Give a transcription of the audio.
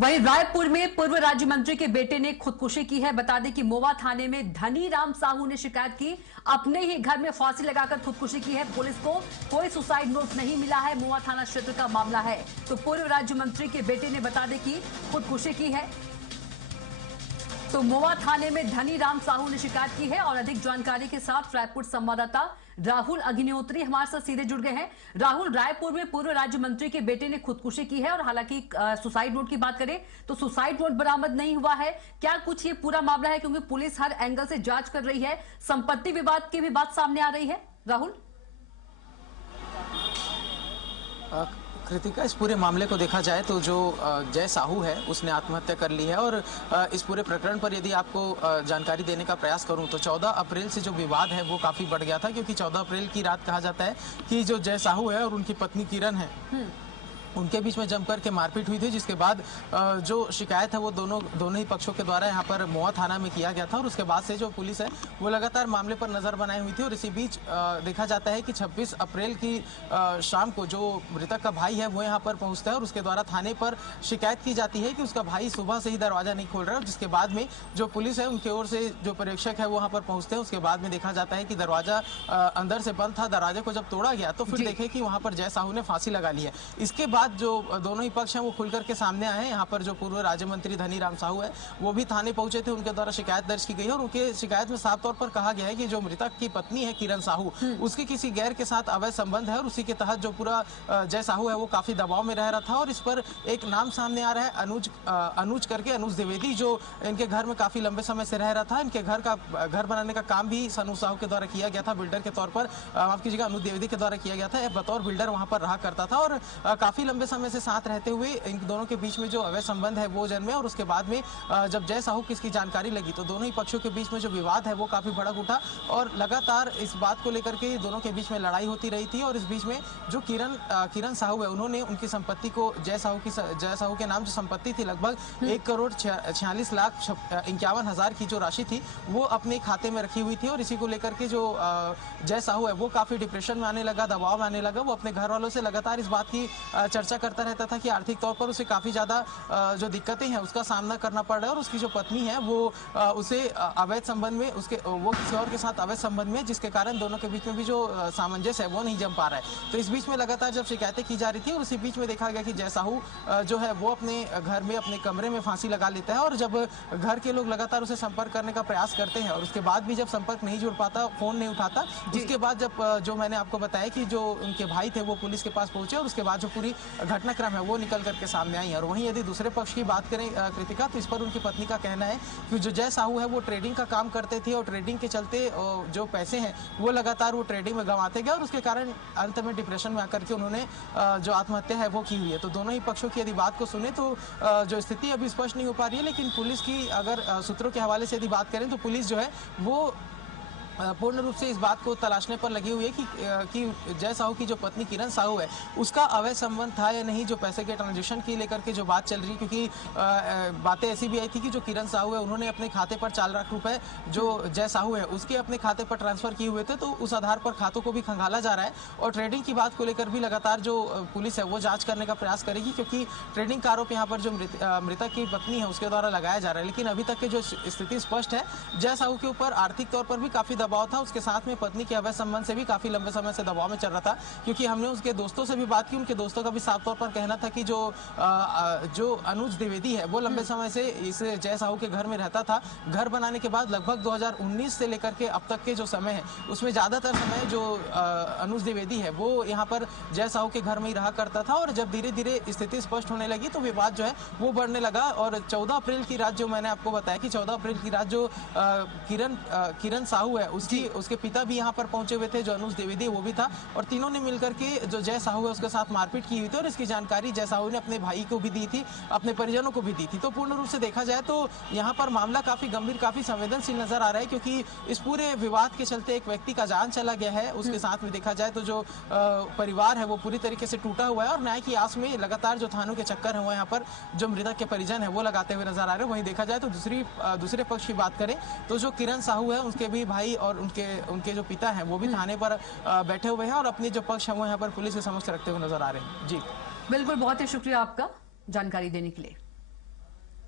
वहीं रायपुर में पूर्व राज्य मंत्री के बेटे ने खुदकुशी की है। बता दें कि मोवा थाने में धनी राम साहू ने शिकायत की, अपने ही घर में फांसी लगाकर खुदकुशी की है। पुलिस को कोई सुसाइड नोट नहीं मिला है। मोवा थाना क्षेत्र का मामला है। तो पूर्व राज्य मंत्री के बेटे ने बता दें कि खुदकुशी की है। तो मोवा थाने में धनी राम साहू ने शिकायत की है। और अधिक जानकारी के साथ रायपुर संवाददाता राहुल अग्निहोत्री हमारे साथ सीधे जुड़ गए हैं। राहुल, रायपुर में पूर्व राज्य मंत्री के बेटे ने खुदकुशी की है और हालांकि सुसाइड नोट की बात करें तो सुसाइड नोट बरामद नहीं हुआ है। क्या कुछ ये पूरा मामला है, क्योंकि पुलिस हर एंगल से जांच कर रही है, संपत्ति विवाद की भी बात सामने आ रही है। राहुल, कृतिका, इस पूरे मामले को देखा जाए तो जो जय साहू है उसने आत्महत्या कर ली है। और इस पूरे प्रकरण पर यदि आपको जानकारी देने का प्रयास करूं तो 14 अप्रैल से जो विवाद है वो काफी बढ़ गया था, क्योंकि 14 अप्रैल की रात कहा जाता है कि जो जय साहू है और उनकी पत्नी किरण है उनके बीच में जमकर के मारपीट हुई थी, जिसके बाद जो शिकायत है वो दोनों ही पक्षों के द्वारा यहाँ पर मोवा थाना में किया गया था। और उसके बाद से जो पुलिस है वो लगातार मामले पर नजर बनाई हुई थी। और इसी बीच देखा जाता है कि 26 अप्रैल की शाम को जो मृतक का भाई है वो यहाँ पर पहुँचता है और उसके द्वारा थाने पर शिकायत की जाती है कि उसका भाई सुबह से ही दरवाजा नहीं खोल रहा है। जिसके बाद में जो पुलिस है उनकी ओर से जो पर्यवेक्षक है वो वहाँ पर पहुँचते हैं। उसके बाद में देखा जाता है कि दरवाजा अंदर से बंद था। दरवाजे को जब तोड़ा गया तो फिर देखे कि वहाँ पर जय साहू ने फांसी लगा ली है। इसके बाद जो दोनों ही पक्ष हैं वो खुलकर के सामने आए हैं। यहाँ पर जो पूर्व राज्य मंत्री धनी राम साहू है वो भी थाने पहुंचे थे, उनके द्वारा शिकायत दर्ज की गई है। और उनके शिकायत में साफ तौर पर कहा गया है कि जो मृतक की पत्नी है किरण साहू, उसके किसी गैर के साथ अवैध संबंध है और उसी के तहत जो पूरा जय साहू है वो काफी दबाव में रह रहा था। और इस पर एक नाम सामने आ रहा है, अनुज करके, अनुज द्विवेदी, जो इनके घर में काफी लंबे समय से रह रहा था। इनके घर बनाने का काम भी सनू साहू के द्वारा किया गया था, बिल्डर के तौर पर, माफ कीजिएगा, अनुज द्विवेदी के द्वारा किया गया था। बतौर बिल्डर वहां पर रहा करता था और काफी लंबे समय से साथ रहते हुए इन दोनों के बीच में जो अवैध संबंध है वो जन्मे। और उसके बाद में जब जय साहू की इसकी जानकारी लगी तो दोनों ही पक्षों के बीच में जो विवाद है वो काफी भड़क उठा और लगातार इस बात को लेकर के दोनों के बीच में लड़ाई होती रही थी। और इस बीच में जो किरण साहू है उन्होंने उनकी संपत्ति को जय साहू के नाम जो संपत्ति थी लगभग 1,46,51,000 की जो राशि थी वो अपने खाते में रखी हुई थी। और इसी को लेकर के जो जय साहू है वो काफी डिप्रेशन में आने लगा, दबाव में आने लगा। वो अपने घर वालों से लगातार इस बात की चर्चा करता रहता था कि आर्थिक तौर पर उसे काफी ज्यादा जो दिक्कतें हैं उसका सामना करना पड़ रहा है। और उसकी जो पत्नी है वो उसे अवैध संबंध में वो किसी और के साथ अवैध संबंध में, जिसके कारण दोनों के बीच में भी जो सामंजस्य है वो नहीं जम पा रहा है। तो इस बीच में लगातार जब शिकायतें की जा रही थी और उसी बीच में देखा गया कि जय साहू जो है वो अपने घर में अपने कमरे में फांसी लगा लेता है। और जब घर के लोग लगातार उसे संपर्क करने का प्रयास करते हैं और उसके बाद भी जब संपर्क नहीं जुड़ पाता, फोन नहीं उठाता, उसके बाद जब जो मैंने आपको बताया कि जो उनके भाई थे वो पुलिस के पास पहुंचे और उसके बाद जो पूरी घटनाक्रम है वो निकल करके सामने आई। और वहीं यदि दूसरे पक्ष की बात करें कृतिका, तो इस पर उनकी पत्नी का कहना है कि जो जय साहू है वो ट्रेडिंग का काम करते थे और ट्रेडिंग के चलते जो पैसे हैं वो लगातार वो ट्रेडिंग में गंवाते गए और उसके कारण अंत में डिप्रेशन में आकर के उन्होंने जो आत्महत्या है वो की हुई है। तो दोनों ही पक्षों की यदि बात को सुने तो जो स्थिति अभी स्पष्ट नहीं हो पा रही है, लेकिन पुलिस की अगर सूत्रों के हवाले से यदि बात करें तो पुलिस जो है वो पूर्ण रूप से इस बात को तलाशने पर लगी हुई है कि जय साहू की जो पत्नी किरण साहू है उसका अवैध संबंध था या नहीं, जो पैसे के ट्रांजैक्शन की लेकर के जो बात चल रही, क्योंकि बातें ऐसी भी आई थी कि जो किरण साहू है उन्होंने अपने खाते पर 4 लाख रुपए जो जय साहू है उसके अपने खाते पर ट्रांसफर किए हुए थे। तो उस आधार पर खातों को भी खंगाला जा रहा है और ट्रेडिंग की बात को लेकर भी लगातार जो पुलिस है वो जाँच करने का प्रयास करेगी, क्योंकि ट्रेडिंग का आरोप यहाँ पर जो मृतक की पत्नी है उसके द्वारा लगाया जा रहा है। लेकिन अभी तक की जो स्थिति स्पष्ट है, जय साहू के ऊपर आर्थिक तौर पर भी काफी दबाव था, उसके साथ में पत्नी के अवैध संबंध से भी काफी लंबे समय से दबाव में चल रहा था। क्योंकि हमने उसके दोस्तों से भी बात की, उनके दोस्तों का भी साफ तौर पर कहना था कि जो अनुज द्विवेदी है वो लंबे समय से इस जय साहू के घर में रहता था। घर बनाने के बाद लगभग 2019 से लेकर के अब तक के जो समय है उसमें ज्यादातर समय जो अनुज द्विवेदी है वो यहाँ पर जय साहू के घर में ही रहा करता था। और जब धीरे धीरे स्थिति स्पष्ट होने लगी तो विवाद जो है वो बढ़ने लगा। और 14 अप्रैल की रात जो मैंने आपको बताया कि 14 अप्रैल की रात जो किरण साहू है उसके पिता भी यहाँ पर पहुंचे हुए थे, जो अनुज द्विवेदी वो भी था, और तीनों ने मिलकर के जो जय साहू है उसके साथ मारपीट की हुई थी। और इसकी जानकारी जय साहू ने अपने भाई को भी दी थी, अपने परिजनों को भी दी थी। तो पूर्ण रूप से देखा जाए तो यहाँ पर मामला काफी गंभीर, काफी संवेदनशील नजर आ रहा है, क्योंकि इस पूरे विवाद के चलते एक व्यक्ति का जान चला गया है। उसके साथ में देखा जाए तो जो परिवार है वो पूरी तरीके से टूटा हुआ है और न्याय की आस में लगातार जो थानों के चक्कर है वो यहाँ पर जो मृतक के परिजन है वो लगाते हुए नजर आ रहे हैं। वहीं देखा जाए तो दूसरे पक्ष की बात करें तो जो किरण साहू है उनके भी भाई और उनके जो पिता हैं वो भी थाने पर बैठे हुए हैं और अपने जो पक्ष है वो यहाँ पर पुलिस के समक्ष रखते हुए नजर आ रहे हैं। जी बिल्कुल, बहुत ही शुक्रिया आपका जानकारी देने के लिए।